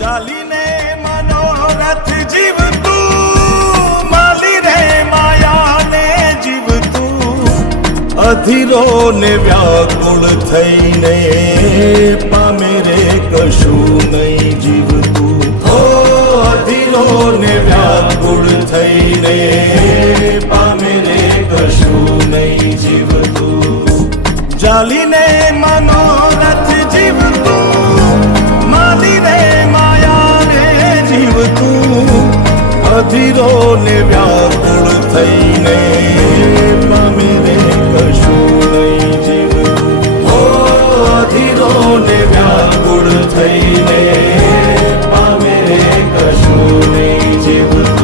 ચાલીને મનોરથ જીવતું, માલી રે માયાને જીવતું, અધીરો ને વ્યાકુળ થઈને પામે રે કશું નહીં જીવતું. ઓ અધીરો ને વ્યાકુળ થઈને પામે રે કશું નહીં જીવતું. ચાલીને મનોરથ જીવતું, માલી રે માયાને જીવતું, અધીરો ને વ્યાકુળ થઈને પામે રે કશું નહીં જીવતું. ઓ અધીરો ને વ્યાકુળ થઈને પામે રે કશું નહીં જીવતું.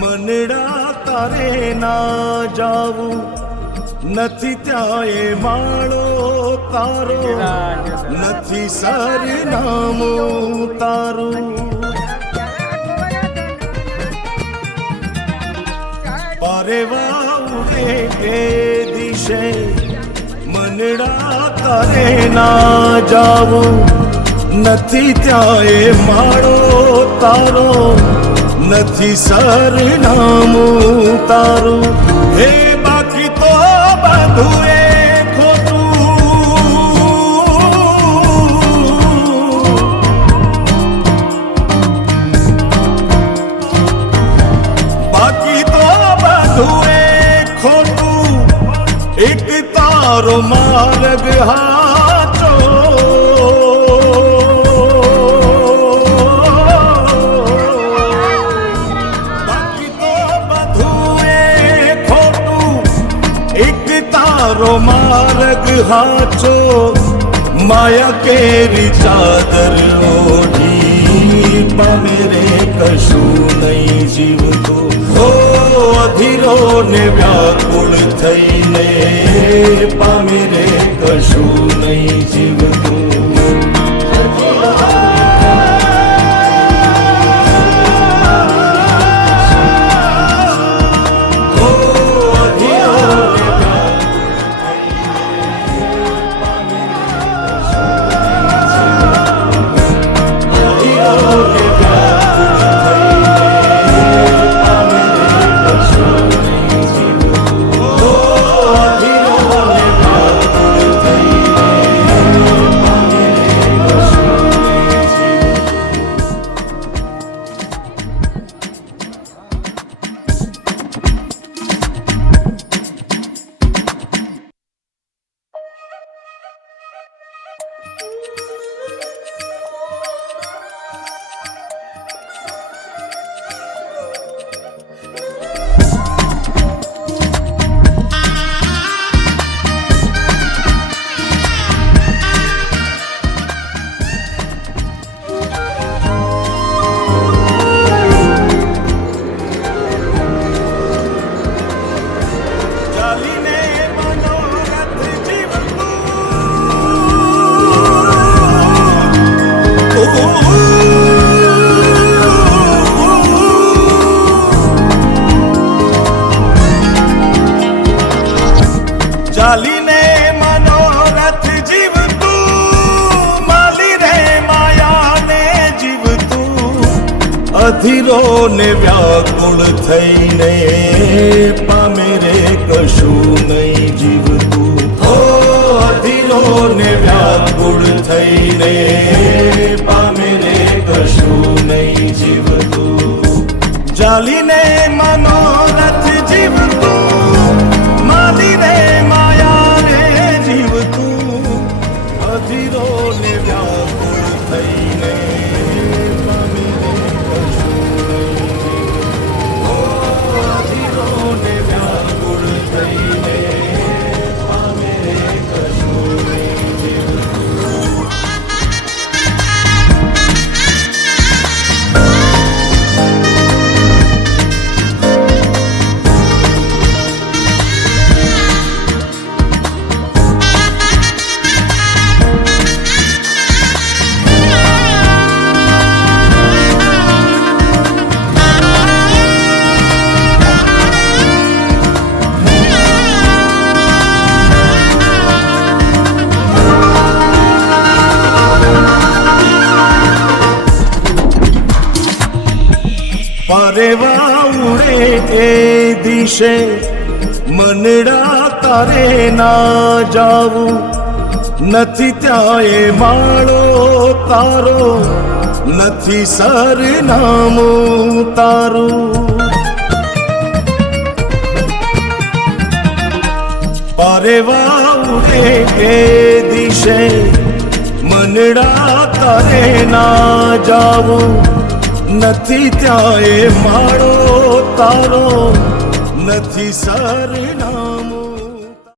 મનડા તારે ના જાવું, નથી ત્યાં એ માળો તારો, નથી સરનામું તારું. પારેવા ઉડે એ દિશે મનડા તારે ના જાવું, નથી ત્યાં એ માળો તારો, નથી સરનામું તારું. હે બાકી તો બધું એ ખોટું, બાકી તો બધું એ ખોટું, એક તારો માર્ગ હાચો. તારો માર્ગ હાચો, માયા કેરી ચાદર ઓઢી પામે રે કશું નહીં જીવતું. હો અધીરો ને વ્યાકુળ થઈને પામે રે કશું નહીં જીવતું. અધીરો ને વ્યાકુળ થઈને પામે રે કશું નહીં જીવતું. ઓ અધીરો ને વ્યાકુળ થઈને પામે રે કશું નહીં જીવતું. ચાલીને મનોરથ જીવતું, માલીને માયા રે જીવતું. અધીરો ને વ્યાકુળ થઈને પામે રે કશું નહીં જીવતું. ઓ અધીરો ને વ્યાકુળ થઈને પામે રે કશું નહીં જીવતું. પરેવા ઉડે એ દિશે મનડા તારે ના જાવું. નથી ત્યાં એ માળો તારો, નથી સરનામું તારું. પરેવા ઉડે એ દિશે મનડા તારે ના જાવું. નથી ત્યાં એ માળો તારો, નથી સરનામું.